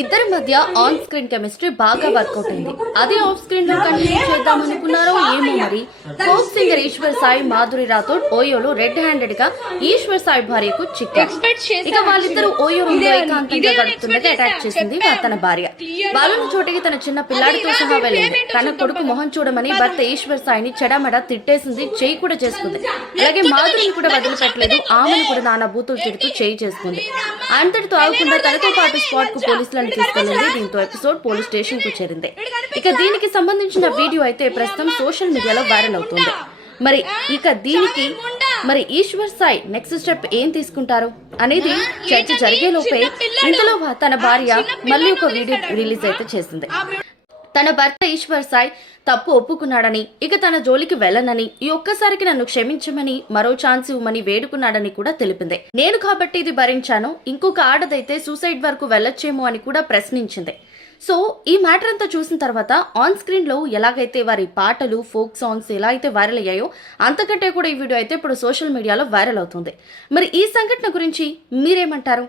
ఇద్దరి మధ్య on screen chemistry బాగా వర్కౌట్ అయింది. అదే ఆఫ్ స్క్రీన్ లో కంటిన్యూ చేద్దాం అనుకున్నారో ఏమో మరి. ఫోక్ సింగర్ ఈశ్వర్ సాయి మాధురి రాథోడ్ ఓయోలో రెడ్ హ్యాండెడ్ గా ఈశ్వర్ సాయి భార్యకు చిక్కారు. ఇక వాళ్ళిద్దరూ ఓయో రూమ్ లో ఏకాంతంగా గడుపుతుండగా అటాక్ చేసింది తన భార్య. వాళ్ళను చోటికి తన చిన్న పిల్లాడితో సహా వెళ్ళింది. తన కొడుకు మొహం చూడమని భర్త ఈశ్వర్ సాయిని చెడమడ తిట్టేసింది, చేయి కూడా చేసుకుంది. అలాగే మాధురిని కూడా వదిలిపెట్టలేదు, ఆమెను కూడా నానా బూతులు తిడుతూ చేయి చేసుకుంది. అంతటితో ఆగకుండా తనతో పాటు స్పాట్ కు పోలీసులను తీసుకెళ్లింది. దీంతో ఎపిసోడ్ పోలీస్ స్టేషన్ కు చేరింది. ఇక దీనికి సంబంధించిన వీడియో అయితే ప్రస్తుతం సోషల్ మీడియాలో వైరల్ అవుతుంది. మరి ఈశ్వర్ సాయి నెక్స్ట్ స్టెప్ ఏం తీసుకుంటారు అనేది చర్చ జరిగేలోపే ఇంతలో తన భార్య మళ్ళీ ఒక వీడియో రిలీజ్ అయితే చేసింది. తన భర్త ఈశ్వర్ సాయి తప్పు ఒప్పుకున్నాడని, ఇక తన జోలికి వెళ్ళనని, ఈ ఒక్కసారికి నన్ను క్షమించమని, మరో ఛాన్స్ ఇవ్వమని వేడుకున్నాడని కూడా తెలిపింది. నేను కాబట్టి ఇది భరించాను, ఇంకొక ఆడదైతే సూసైడ్ వరకు వెళ్ళొచ్చేమో అని కూడా ప్రశ్నించింది. సో ఈ మ్యాటర్ అంతా చూసిన తర్వాత ఆన్ స్క్రీన్ లో ఎలాగైతే వారి పాటలు, ఫోక్ సాంగ్స్ ఎలా అయితే వైరల్ అయ్యాయో అంతకంటే కూడా ఈ వీడియో అయితే ఇప్పుడు సోషల్ మీడియాలో వైరల్ అవుతుంది. మరి ఈ సంఘటన గురించి మీరేమంటారు?